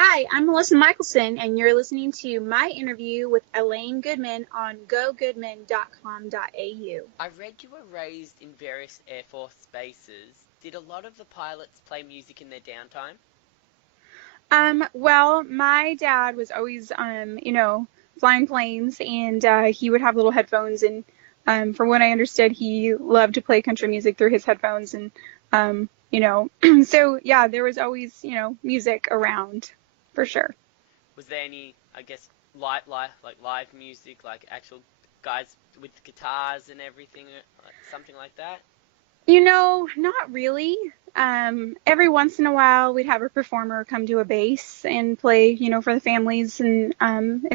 Hi, I'm Melissa Mickelson, and you're listening to my interview with Elaine Goodman on gogoodman.com.au. I read you were raised in various Air Force bases. Did a lot of the pilots play music in their downtime? Well, my dad was always, flying planes, and he would have little headphones, and from what I understood, he loved to play country music through his headphones, and so yeah, there was always, music around for sure. Was there any, I guess, live music, like actual guys with guitars and everything, like something like that? Not really. Every once in a while, we'd have a performer come to a base and play, for the families and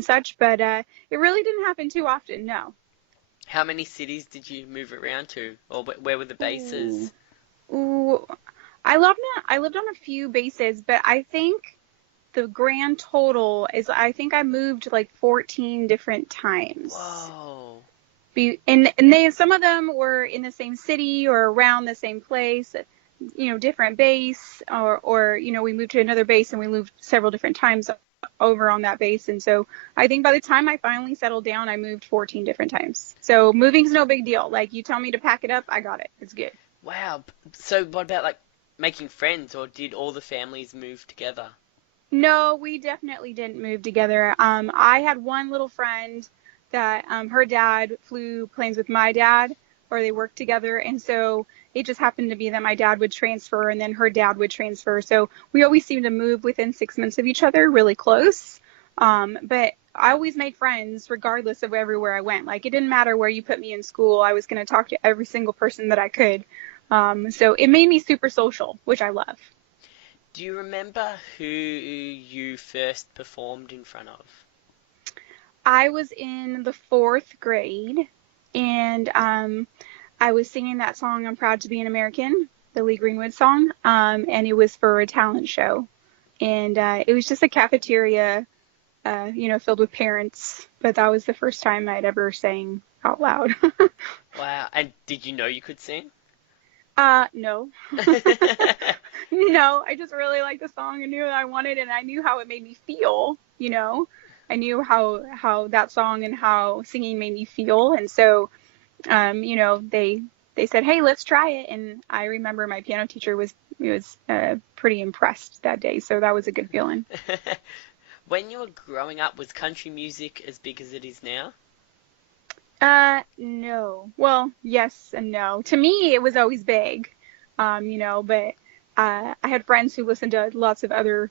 such, but it really didn't happen too often, no. How many cities did you move around to, or where were the Ooh, bases? ooh. I lived on a few bases, but I think the grand total is I think I moved like 14 different times. Whoa. And they some of them were in the same city or around the same place, different base, or we moved to another base and we moved several different times over on that base. And so I think by the time I finally settled down, I moved 14 different times. So moving's no big deal. Like you tell me to pack it up, I got it. It's good. Wow. So what about like making friends, or did all the families move together? No, we definitely didn't move together. I had one little friend that her dad flew planes with my dad, or they worked together, and so it just happened to be that my dad would transfer, and then her dad would transfer. So we always seemed to move within 6 months of each other, really close. But I always made friends regardless of everywhere I went. Like it didn't matter where you put me in school, I was going to talk to every single person that I could. So it made me super social, which I love. Do you remember who you first performed in front of? I was in the fourth grade, and I was singing that song "I'm Proud to Be an American," the Lee Greenwood song, and it was for a talent show, and it was just a cafeteria, filled with parents. But that was the first time I'd ever sang out loud. Wow. And did you know you could sing? No, no, I just really liked the song and knew what I wanted, and I knew how it made me feel. I knew how that song and how singing made me feel, and so they said, "Hey, let's try it." And I remember my piano teacher was pretty impressed that day, so that was a good feeling. When you were growing up, was country music as big as it is now? No. Well, yes and no. To me, it was always big, but I had friends who listened to lots of other,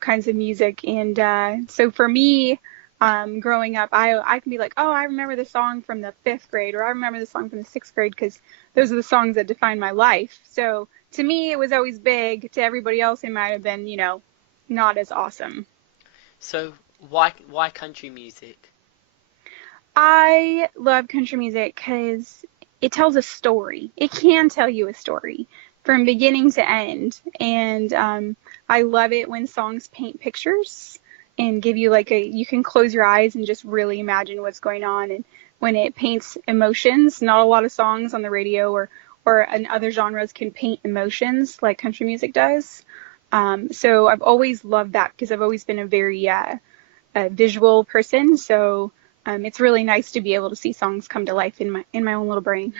kinds of music, and so for me, growing up, I can be like, oh, I remember the song from the fifth grade, or I remember the song from the sixth grade, because those are the songs that define my life. So to me, it was always big. To everybody else, it might have been, not as awesome. So why country music? I love country music because it tells a story. It can tell you a story from beginning to end. And I love it when songs paint pictures and give you you can close your eyes and just really imagine what's going on. And when it paints emotions, not a lot of songs on the radio or in other genres can paint emotions like country music does. So I've always loved that because I've always been a very visual person. So it's really nice to be able to see songs come to life in my own little brain.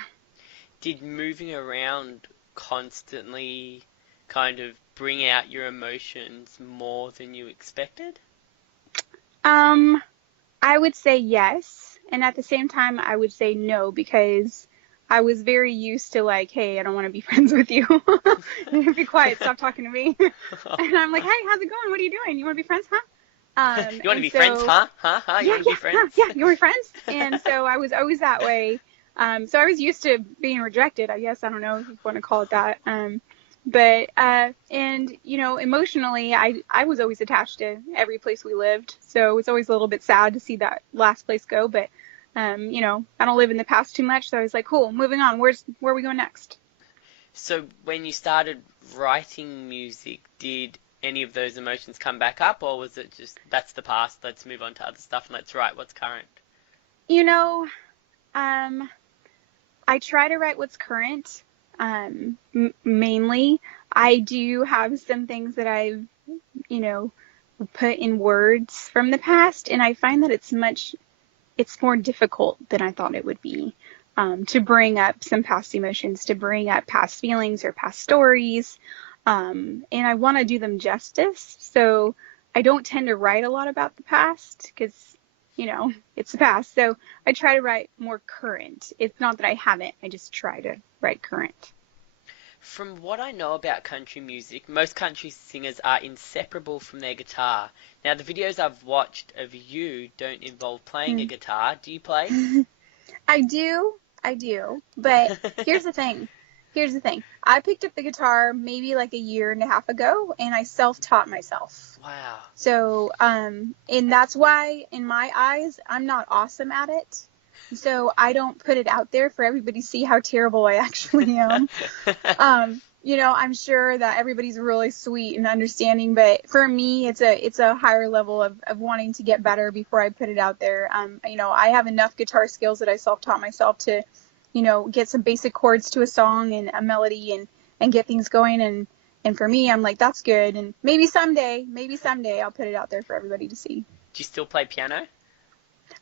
Did moving around constantly kind of bring out your emotions more than you expected? Um, I would say yes, and at the same time, I would say no because I was very used to like, hey, I don't want to be friends with you. Be quiet, stop talking to me. And I'm like, hey, how's it going? What are you doing? You want to be friends, huh? You want to And be friends, so huh? Huh? Huh? You yeah, want to yeah, be yeah, friends? yeah, you want to be friends? And so I was always that way. So I was used to being rejected, I guess. I don't know if you want to call it that. But and emotionally, I was always attached to every place we lived. So it's always a little bit sad to see that last place go. But I don't live in the past too much. So I was like, cool, moving on. Where are we going next? So when you started writing music, did any of those emotions come back up, or was it just that's the past, let's move on to other stuff and let's write what's current? You know, um, I try to write what's current. Mainly, I do have some things that I've you know put in words from the past, and I find that it's more difficult than I thought it would be, to bring up some past emotions, to bring up past feelings or past stories. And I want to do them justice. So I don't tend to write a lot about the past because, it's the past. So I try to write more current. It's not that I haven't, I just try to write current. From what I know about country music, most country singers are inseparable from their guitar. Now, the videos I've watched of you don't involve playing a Mm. guitar. Do you play? I do. But here's the thing. Here's the thing. I picked up the guitar maybe like a year and a half ago, and I self-taught myself. Wow. So, and that's why, in my eyes, I'm not awesome at it. So I don't put it out there for everybody to see how terrible I actually am. I'm sure that everybody's really sweet and understanding, but for me, it's a higher level of wanting to get better before I put it out there. I have enough guitar skills that I self-taught myself to, get some basic chords to a song and a melody and get things going. And for me, I'm like, that's good. And maybe someday I'll put it out there for everybody to see. Do you still play piano?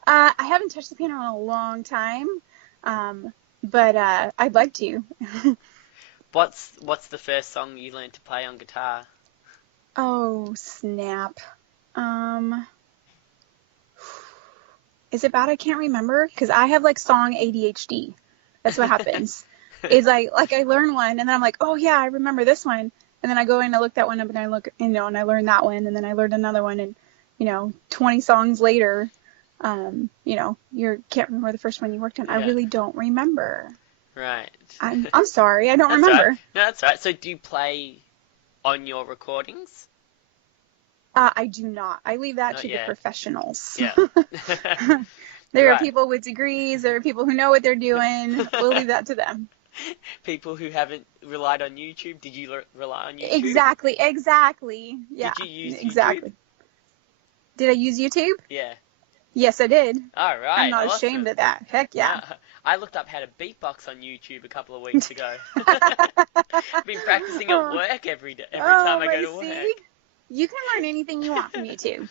I haven't touched the piano in a long time, but I'd like to. What's the first song you learned to play on guitar? Oh, snap. Um, is it bad I can't remember? Because I have like song ADHD. That's what happens. It's like I learn one and then I'm like, oh yeah, I remember this one. And then I go and I look that one up and I look, and I learn that one and then I learned another one and, 20 songs later, you can't remember the first one you worked on. I Yeah. really don't remember. Right. I'm sorry, I don't That's all remember. right. No, that's all right. So do you play on your recordings? I do not. I leave that Not to the yet. professionals. Yeah. There are Right. people with degrees. There are people who know what they're doing. We'll leave that to them. People who haven't relied on YouTube. Did you rely on YouTube? Exactly. Yeah, Did you use YouTube? exactly. Did I use YouTube? Yeah. Yes, I did. All I'm right. not Awesome. ashamed of that. Heck yeah. I looked up how to beatbox on YouTube a couple of weeks ago. Been practicing at Oh, work every day, every time I go to see? work. You can learn anything you want from YouTube.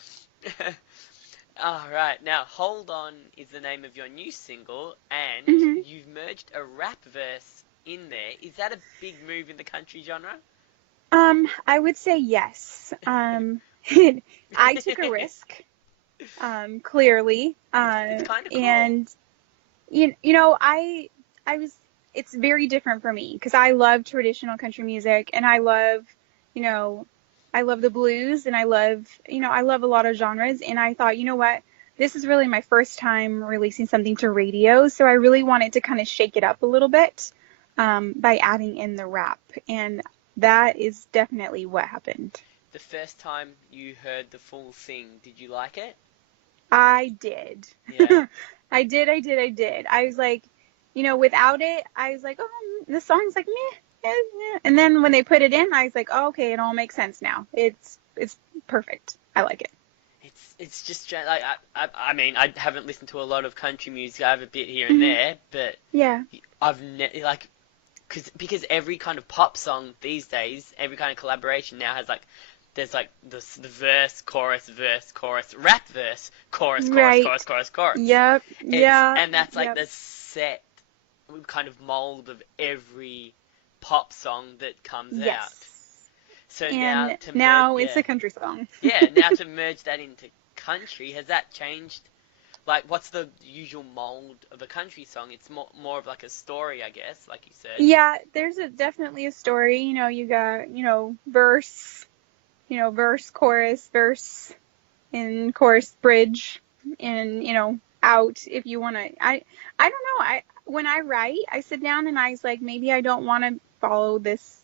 All right. Now, Hold On is the name of your new single, and Hmm. you've merged a rap verse in there. Is that a big move in the country genre? I would say yes. I took a risk, clearly. It's kind of cool. And I was, it's very different for me because I love traditional country music and you know, I love the blues and I love a lot of genres. And I thought, you know what? This is really my first time releasing something to radio. So I really wanted to kind of shake it up a little bit, by adding in the rap. And that is definitely what happened. The first time you heard the full thing, did you like it? I did. Yeah. I did. I was like, without it, I was like, oh, the song's like meh, meh. And then when they put it in, I was like, oh, okay, it all makes sense now. It's perfect. I like it. It's just like I mean I haven't listened to a lot of country music. I have a bit here and there, but Yeah. I've like because every kind of pop song these days, every kind of collaboration now has like there's like the verse, chorus, rap verse, Right. chorus. Yep. Yeah. And that's like Yep. the set kind of mold of every pop song that comes out. Yes. So now And to merge, now it's yeah, a country song. yeah, now to merge that into country, has that changed? Like, what's the usual mold of a country song? It's more of like a story, I guess, like you said. Yeah, there's definitely a story. You got, verse, chorus, verse, and chorus bridge, and, out if you want to. I don't know. When I write, I sit down and I was like, maybe I don't want to follow this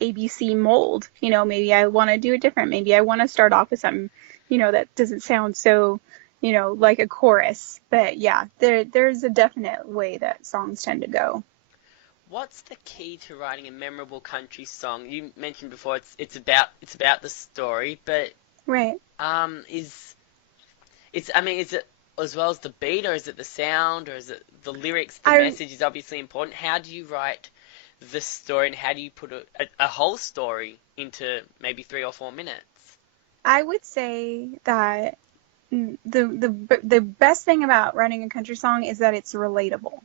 ABC mold. Maybe I want to do it different. Maybe I want to start off with something, that doesn't sound so, like a chorus. But yeah, there's a definite way that songs tend to go. What's the key to writing a memorable country song? You mentioned before it's about the story, but Right. is is it as well as the beat, or is it the sound, or is it the lyrics? The I message is obviously important. How do you write the story, and how do you put a whole story into maybe 3 or 4 minutes? I would say that the best thing about writing a country song is that it's relatable.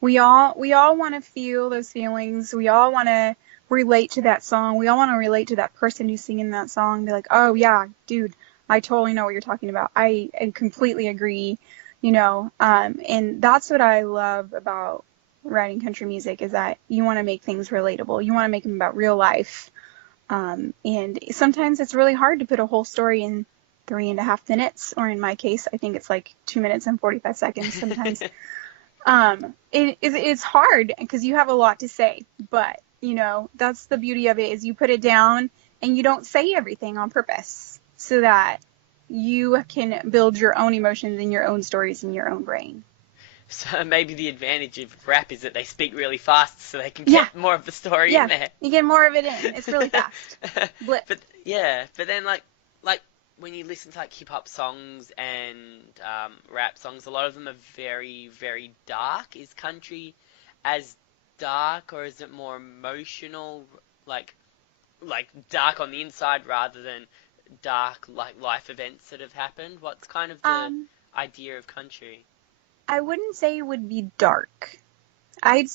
We all want to feel those feelings. We all want to relate to that song. We all want to relate to that person who's singing that song. Be like, oh yeah, dude, I totally know what you're talking about. I completely agree. And that's what I love about writing country music is that you want to make things relatable. You want to make them about real life. And sometimes it's really hard to put a whole story in 3.5 minutes, or in my case, I think it's like 2 minutes and 45 seconds sometimes. It's hard because you have a lot to say, but that's the beauty of it is you put it down and you don't say everything on purpose so that you can build your own emotions and your own stories in your own brain. So maybe the advantage of rap is that they speak really fast so they can Yeah, get more of the story in yeah, there. you get more of it in. It's really fast. Blip. But yeah, but then like when you listen to like hip hop songs and rap songs, a lot of them are very, very dark. Is country as dark, or is it more emotional, like dark on the inside rather than dark like life events that have happened? What's kind of the Um, idea of country? I wouldn't say it would be dark. I'd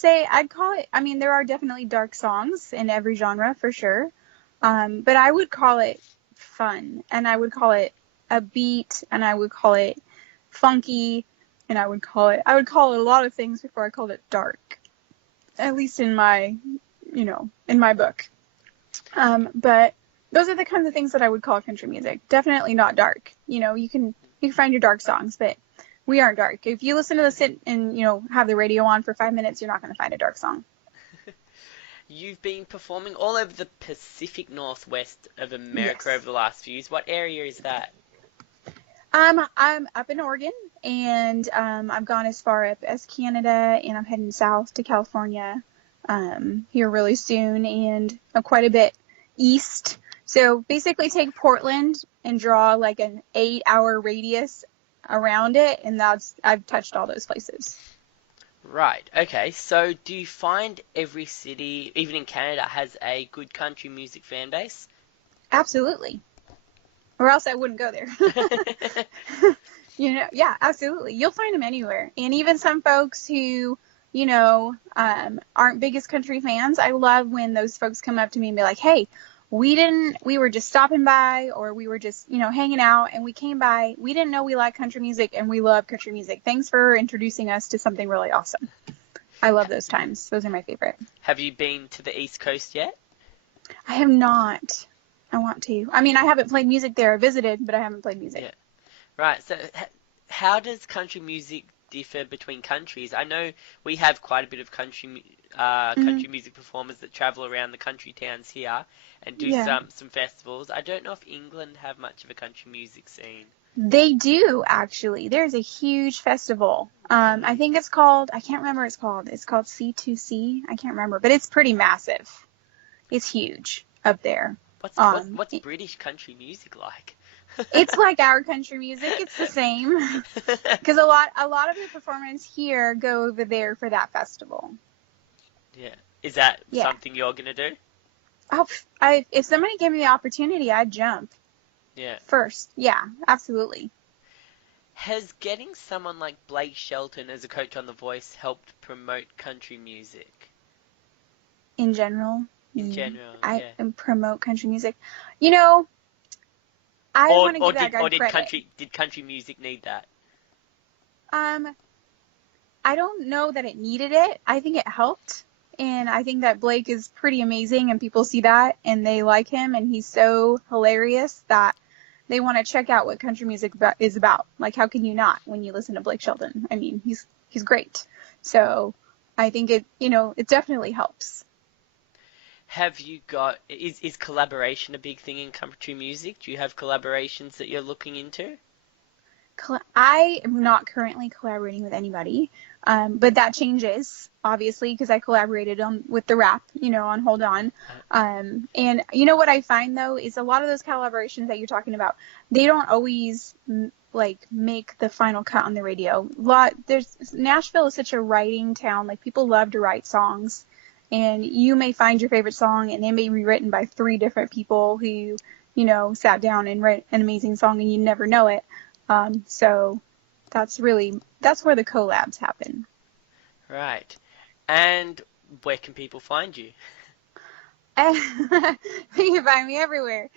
call it, I mean, there are definitely dark songs in every genre for sure. But I would call it fun, and I would call it upbeat, and I would call it funky, and I would call it a lot of things before I called it dark, at least in my book. But those are the kinds of things that I would call country music. Definitely not dark. You can find your dark songs, but we aren't dark. If you listen to this and have the radio on for 5 minutes, you're not going to find a dark song. You've been performing all over the Pacific Northwest of America Yes. over the last few years. What area is that? I'm up in Oregon, and I've gone as far up as Canada, and I'm heading south to California here really soon, and quite a bit east. So basically, take Portland and draw like an 8-hour radius around it, and I've touched all those places. Right, okay. So do you find every city, even in Canada, has a good country music fan base? Absolutely, or else I wouldn't go there. Yeah, absolutely. You'll find them anywhere. And even some folks who, aren't biggest country fans, I love when those folks come up to me and be like, hey, we were just stopping by, or we were just, hanging out, and we came by. We didn't know we like country music, and we love country music. Thanks for introducing us to something really awesome. I love those times. Those are my favorite. Have you been to the East Coast yet? I have not. I want to. I mean, I haven't played music there. I visited, but I haven't played music. Yeah. Right, so how does country music differ between countries? I know we have quite a bit of Mm-hmm. country music performers that travel around the country towns here and do Yeah. some festivals. I don't know if England have much of a country music scene. They do, actually. There's a huge festival. I Mm. think it's called, I can't remember what it's called. It's called C2C. I can't remember, but it's pretty massive. It's huge up there. What's It, British country music like? it's like our country music. It's the same. Because a lot of the performers here go over there for that festival. Yeah. Is that Yeah. something you're gonna do? Oh, if somebody gave me the opportunity, I'd jump Yeah. first. Yeah, absolutely. Has getting someone like Blake Shelton as a coach on The Voice helped promote country music In general, in general? I Yeah. promote country music. You know, I Or want to or give that did guy or did credit. country music need that? Um, I don't know that it needed it. I think it helped. And I think that Blake is pretty amazing, and people see that and they like him, and he's so hilarious that they want to check out what country music is about. Like, how can you not when you listen to Blake Shelton? I mean, he's great. So I think it definitely helps. Have you got is collaboration a big thing in country music? Do you have collaborations that you're looking into? I am not currently collaborating with anybody, but that changes obviously because I collaborated with the rap, on Hold On. And what I find though is a lot of those collaborations that you're talking about, they don't always like make the final cut on the radio. There's Nashville is such a writing town. Like, people love to write songs, and you may find your favorite song and it may be written by three different people who sat down and wrote an amazing song and you never know it. So that's where the collabs happen. Right. And where can people find you? You can find me everywhere.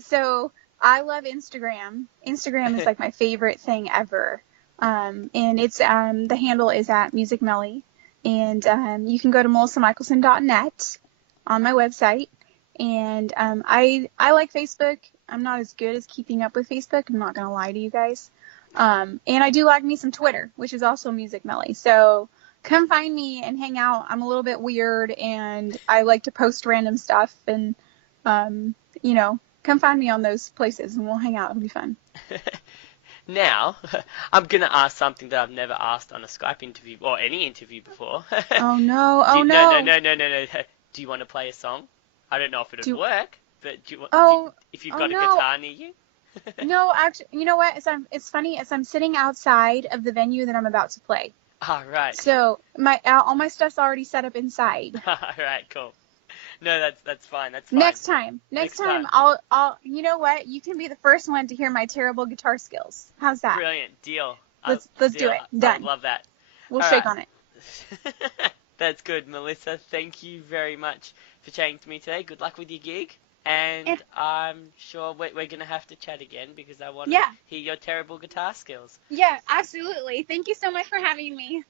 So I love Instagram. Instagram is like my favorite thing ever. And it's the handle is at Music Melly. And you can go to melissamichelson.net on my website. And I like Facebook. I'm not as good as keeping up with Facebook. I'm not gonna lie to you guys. And I do like me some Twitter, which is also Music Melly. So come find me and hang out. I'm a little bit weird and I like to post random stuff and come find me on those places and we'll hang out. It'll be fun. Now, I'm going to ask something that I've never asked on a Skype interview or any interview before. Oh no, Do oh you, no, no, no. no, no, no, no. Do you want to play a song? I don't know if it would Do work, but oh if you've oh got a no. guitar near you? No, actually, you know what? It's funny as I'm sitting outside of the venue that I'm about to play. Ah, right. So my all my stuff's already set up inside. Right, cool. No, that's fine. That's fine. Next Next time time. I'll you know what? You can be the first one to hear my terrible guitar skills. How's that? Brilliant. Deal. Let's do Deal. it. I would Done. love that. We'll All shake right. on it. That's good, Melissa. Thank you very much for chatting to me today. Good luck with your gig. And And I'm sure we're going to have to chat again because I want to yeah, hear your terrible guitar skills. yeah, absolutely. Thank you so much for having me.